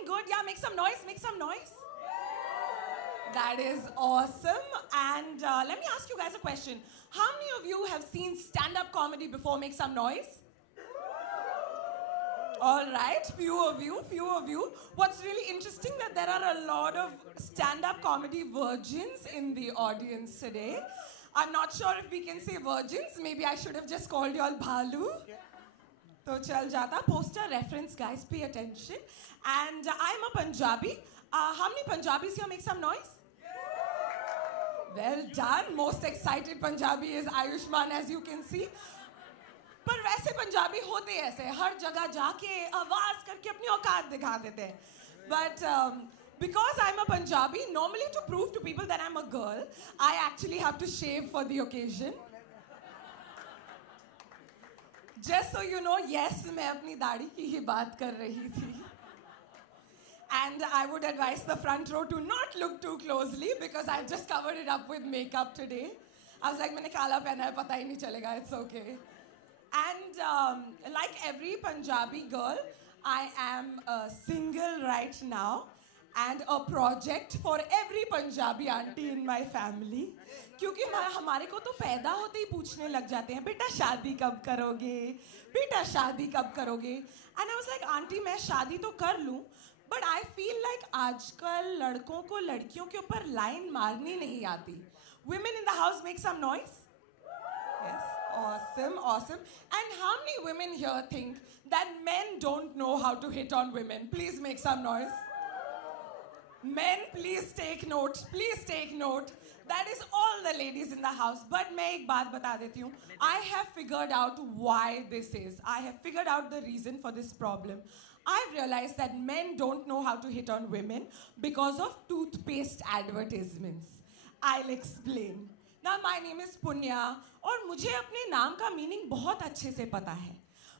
doing good? Yeah, make some noise, make some noise. That is awesome. And let me ask you guys a question. How many of you have seen stand-up comedy before? Make some noise. All right, few of you. What's really interesting that there are a lot of stand-up comedy virgins in the audience today. I'm not sure if we can say virgins. Maybe I should have just called you all Bhalu. To chal jata. Poster reference, guys, pay attention. And I'm a Punjabi. How many Punjabis here? Make some noise. Well done. Most excited Punjabi is Ayushman, as you can see. पर वैसे पंजाबी होते ऐसे हर जगह जाके आवाज करके अपनी औकात दिखा देते हैं. But because I'm a Punjabi, normally to prove to people that I'm a girl, I actually have to shave for the occasion. Just so you know, yes, मैं अपनी दाढ़ी की ही बात कर रही थी. And I would advise the front row to not look too closely because I've just covered it up with makeup today. I was like, मैंने काला पहना है, पता ही नहीं चलेगा. It's okay. And like every Punjabi girl, I am single right now and a project for every Punjabi auntie in my family. क्योंकि हमारे को तो पैदा होते ही पूछने लग जाते हैं, बेटा शादी कब करोगे, बेटा शादी कब करोगे. And I was like, aunty मैं शादी तो कर लूँ, but I feel like आजकल लड़कों को लड़कियों के ऊपर लाइन मारनी नहीं आती. Women in the house, make some noise. Yes, awesome, awesome. And how many women here think that men don't know how to hit on women? Please make some noise. Men, please take note. Please take note. That is all the ladies in the house. But मैं एक बात बता देती हूँ. I have figured out why this is. I have figured out the reason for this problem. I've realized that men don't know how to hit on women because of toothpaste advertisements. I'll explain. Now my name is Punya और मुझे अपने नाम का meaning बहुत अच्छे से पता है.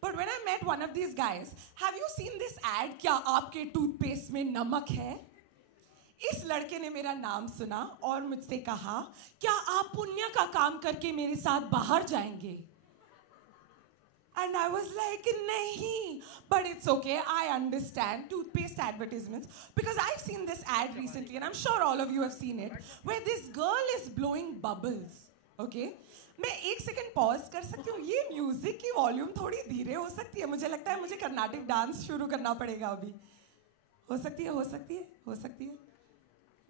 But when I met one of these guys, have you seen this ad? क्या आपके toothpaste में नमक है? इस लड़के ने मेरा नाम सुना और मुझसे कहा, क्या आप पुण्य का काम करके मेरे साथ बाहर जाएंगे? And I was like, nahi. But it's okay, I understand toothpaste advertisements because I've seen this ad recently and I'm sure all of you have seen it where this girl is blowing bubbles. Okay? मैं एक second pause कर सकती हूँ. ये music की volume थोड़ी धीरे हो सकती है. मुझे लगता है मुझे कर्नाटिक डांस शुरू करना पड़ेगा अभी. हो सकती है, हो सकती है, हो सकती है.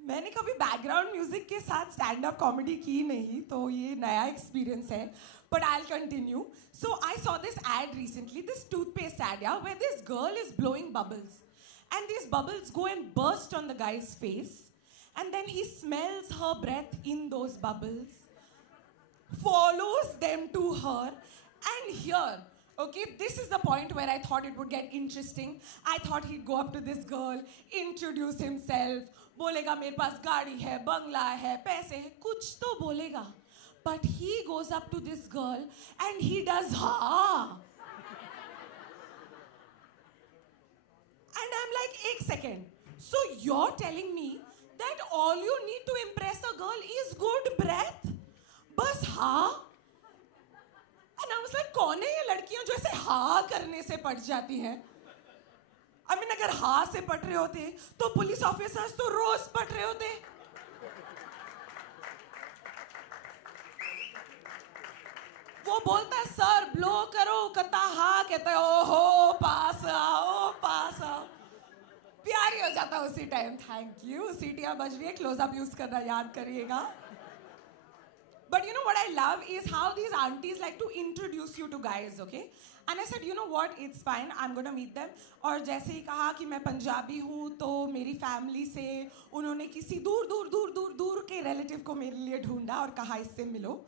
मैंने कभी बैकग्राउंड म्यूजिक के साथ स्टैंड अप कॉमेडी की नहीं, तो ये नया एक्सपीरियंस है. But I'll continue. So I saw this ad recently, this toothpaste ad, yeah, where this girl is blowing bubbles. And these bubbles go and burst on the guy's face. And then he smells her breath in those bubbles, follows them to her. And here, okay, this is the point where I thought it would get interesting. I thought he'd go up to this girl, introduce himself, बोलेगा मेरे पास गाड़ी है, बंगला है, पैसे है, कुछ तो बोलेगा. But he goes up to this girl and he does ha. And I'm like, एक second. So you're telling me that all you need to impress a girl is good breath? बस ha? And I was like, कौन है ये लड़कियां जो ऐसे हा करने से पट जाती हैं? I mean, अगर हा से पट रहे होते तो पुलिस ऑफिसर्स तो रोज पट रहे होते. वो बोलता है सर ब्लो करो, कहता हा, कहता है ओहो पास आओ, पास आओ. प्यारी हो जाता उसी टाइम. Thank you. सीटियां बज रही है, क्लोजअप यूज करना याद करिएगा. But you know what I love is how these aunties like to introduce you to guys, okay? And I said, you know what, it's fine, I'm gonna meet them. और जैसे ही कहा कि मैं पंजाबी हूँ, तो मेरी फैमिली से उन्होंने किसी दूर के रिलेटिव को मेरे लिए ढूंढा और कहा इससे मिलो.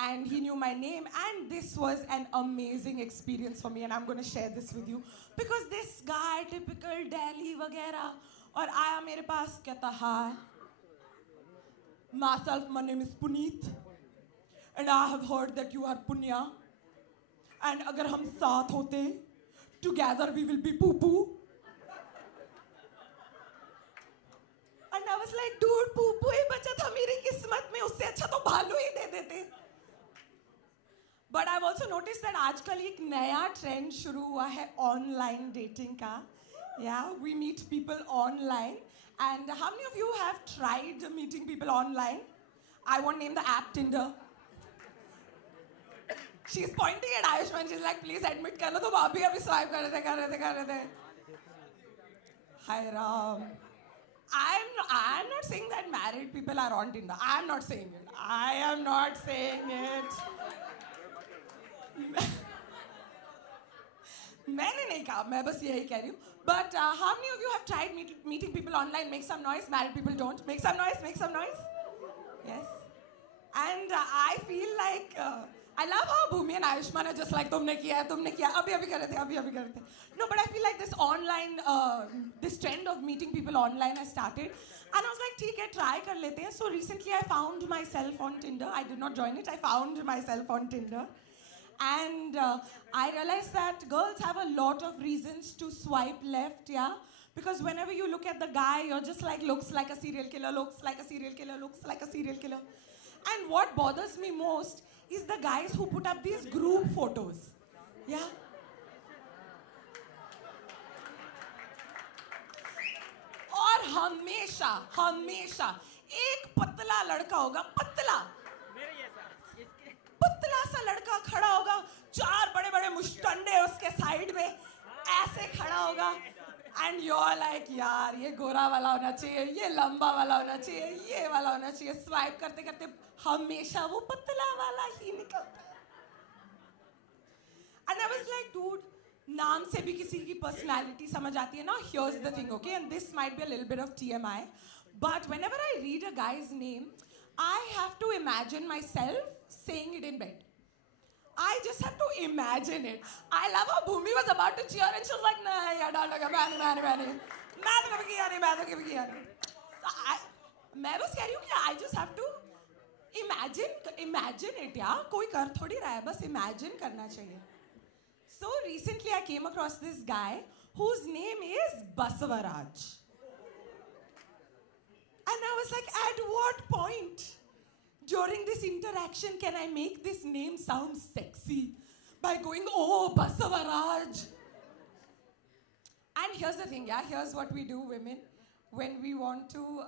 And he knew my name, and this was an amazing experience for me, and I'm gonna share this with you because this guy, typical Delhi वगैरह, और आया मेरे पास, कहता hi, myself, my name is Puneet. And I have heard that you are Punya. And अगर हम साथ होते, together we will be poo-poo. And I was like, dude, poo-poo ही बचा था मेरी किस्मत में, उससे अच्छा तो भालू ही दे देते. But I've also noticed that आजकल एक नया ट्रेंड शुरू हुआ है ऑनलाइन डेटिंग का. Yeah, we meet people online. And how many of you have tried meeting people online? I won't name the app Tinder. She's pointing at Ayushman. She's like, please admit kar lo, tum abhi swipe kar rahe the. Hi Ram. I'm not saying that married people are on Tinder. I'm not saying it. I am not saying it. मैंने नहीं कहा, मैं बस यही कह रही हूँ. But how many of you have tried meeting people online? Make some noise. Married people don't. Make some noise. Make some noise. Yes. And I feel like I love how Bhumi and Ayushman are just like तुमने किया, अभी कर रहे थे. No, but I feel like this online, this trend of meeting people online has started, and I was like, ठीक है, try कर लेते हैं. So recently I found myself on Tinder. I did not join it. I found myself on Tinder, and I realized that girls have a lot of reasons to swipe left. Yeah. Because whenever you look at the guy, you're just like, looks like a serial killer, looks like a serial killer, looks like a serial killer. And what bothers me most is the guys who put up these group photos. Yeah. और हमेशा एक पतला लड़का होगा, पतला सा लड़का खड़ा होगा, 4 बड़े-बड़े मुश्तंडे उसके साइड में ऐसे खड़ा होगा, and you're like, यार ये गोरा वाला होना चाहिए, ये लंबा वाला होना चाहिए, ये वाला होना चाहिए. स्वाइप करते करते हमेशा वो पतला वाला ही निकलता. And I was like, dude, नाम से भी किसी की personality समझ आती है ना. Here's the thing, okay, and this might be a little bit of TMI, but whenever I read a guy's name, I have to imagine myself saying it in bed. I just have to imagine it. I love how Bhumi was about to cheer and she was like, nah, yeah, don't look at me. मैं तो कभी किया नहीं. मैं बस कह रही हूँ कि I just have to imagine it, यार. कोई कर थोड़ी रहा है, बस imagine करना चाहिए. So recently I came across this guy whose name is Basavaraj. And I was like, at what point during this interaction can I make this name sound sexy by going, oh, Basavaraj? And here's the thing, yeah, here's what we do, women. When we want to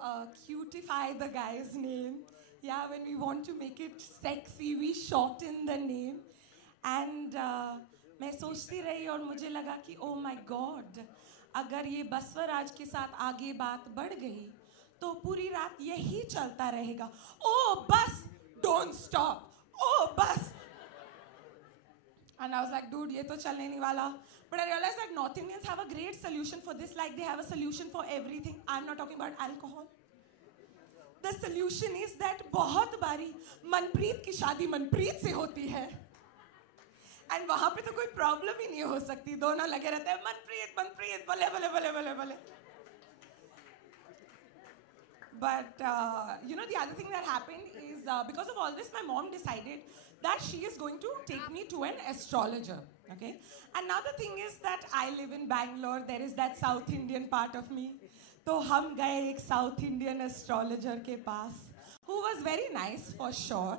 cutify the guy's name, yeah, when we want to make it sexy, we shorten the name. And मैं सोचती रही और मुझे लगा कि oh my God, अगर ये बसवराज के साथ आगे बात बढ़ गई तो पूरी रात यही चलता रहेगा. Oh, bus, don't stop. Oh, bus. And I was like, dude, ये तो चलने नहीं वाला. But I realized that North Indians have a great solution for this. Like, they have a solution for everything. I'm not talking about alcohol. The solution is that बहुत बारी मनप्रीत की शादी मनप्रीत से होती है. And वहाँ पे तो कोई problem ही नहीं हो सकती. दोनों लगे रहते हैं मनप्रीत भले. But, you know, the other thing that happened is, because of all this, my mom decided that she is going to take me to an astrologer, okay? And now the thing is that I live in Bangalore, there is that South Indian part of me. So, हम गए एक South Indian astrologer के पास, who was very nice for sure.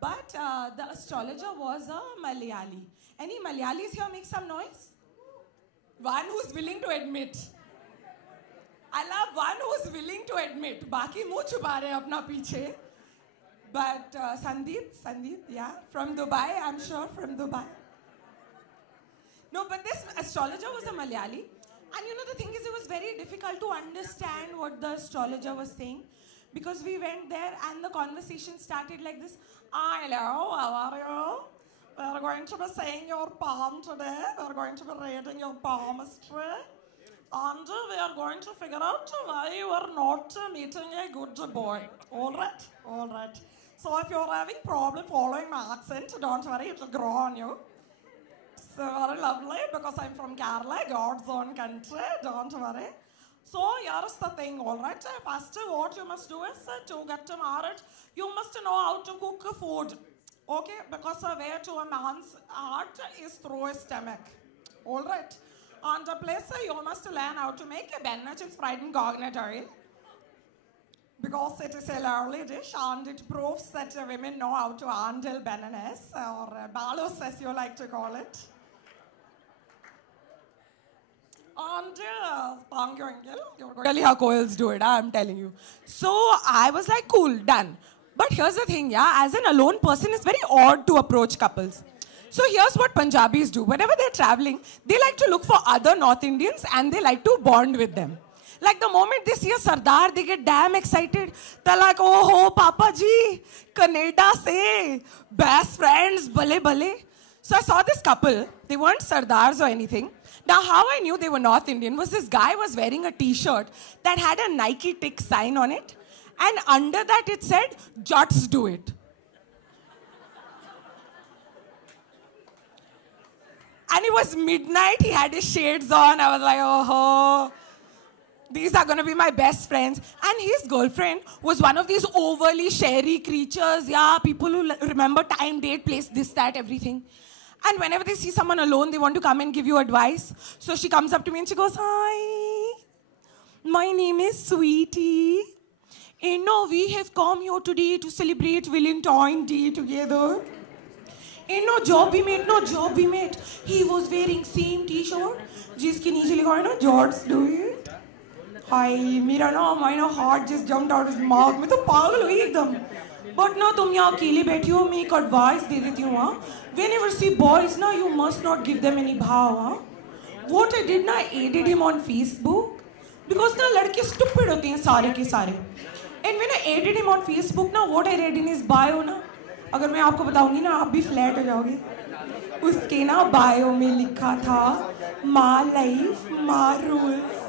But the astrologer was a Malayali. Any Malayalis here make some noise? One who's willing to admit. I love one who's willing to admit. बाकी मुँह छुपा रहे हैं अपना पीछे. But Sandeep, yeah, from Dubai, I'm sure from Dubai. No, but this astrologer was a Malayali. And you know, the thing is, it was very difficult to understand what the astrologer was saying. Because we went there and the conversation started like this. Hello, how are you? We're going to be saying your palm today. We're going to be reading your palmistry. And we are going to figure out why you are not meeting a good boy. All right. So if you're having problem following my accent, don't worry, it will grow on you. So very lovely, because I'm from Kerala, God's own country, don't worry. So here's the thing, all right? First, what you must do is, to get married, you must know how to cook food. Okay? Because the way to a man's heart is through his stomach. All right? And the place, you must learn how to make a ben, which is fried in coconut oil. Because it is a lovely dish, and it proves that women know how to handle bananas, or balus as you like to call it. Thank you, uncle. Really how coils do it, I'm telling you. So I was like, cool, done. But here's the thing, yeah, as an alone person, it's very odd to approach couples. So here's what Punjabis do. Whenever they're traveling, they like to look for other North Indians and they like to bond with them. Like the moment they see a Sardar, they get damn excited. They're like, oh ho, Papa ji, Canada se, best friends, bale bale. So I saw this couple. They weren't Sardars or anything. Now, how I knew they were North Indian was this guy was wearing a t-shirt that had a Nike tick sign on it. And under that it said, Jats do it. And it was midnight, he had his shades on. I was like, oh, these are gonna be my best friends. And his girlfriend was one of these overly sherry creatures. Yeah, people who remember time, date, place, this, that, everything. And whenever they see someone alone, they want to come and give you advice. So she comes up to me and she goes, hi, my name is Sweetie. And no, we have come here today to celebrate Valentine's Day together. And no job we met. He was wearing same t-shirt. जिसके नीचे लिखा है ना, Jorts do it. Hi, my heart just jumped out of his mouth. मैं तो पागल हो गई एकदम. But no, तुम यहाँ अकेले बैठी हो, मैं एक advice दे देती हूँ हाँ. Whenever see boys ना, you must not give them any भाव हाँ. What I did ना, I added him on Facebook. Because ना लड़के stupid होते हैं सारे के सारे. And when I added him on Facebook ना, what I read in his bio ना, अगर मैं आपको बताऊंगी ना, आप भी फ्लैट हो जाओगे. उसके ना बायो में लिखा था, my life, my rules.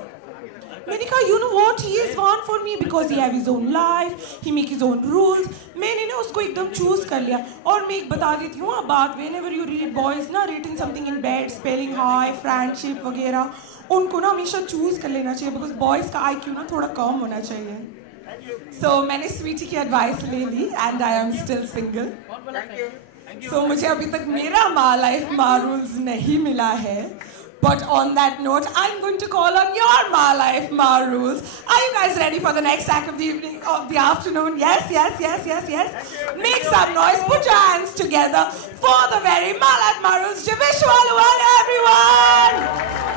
मैंने कहा, you know what, he is one for me because he have his own life, he make his own rules. मैंने ना उसको एकदम choose कर लिया. और मैं एक बता देती हूँ बात, whenever you read boys ना written something in bed, spelling high, friendship वगैरह, उनको ना हमेशा choose कर लेना चाहिए because boys का IQ ना थोड़ा कम होना चाहिए. So मैंने Sweetie की advice ले ली and I am still single. So मुझे अभी तक मेरा my life my rules नहीं मिला है. But on that note, I'm going to call on your my life my rules. Are you guys ready for the next act of the evening, of the afternoon? Yes. Make some noise, put your hands together for the very my life my rules. Vishwaluwala, everyone.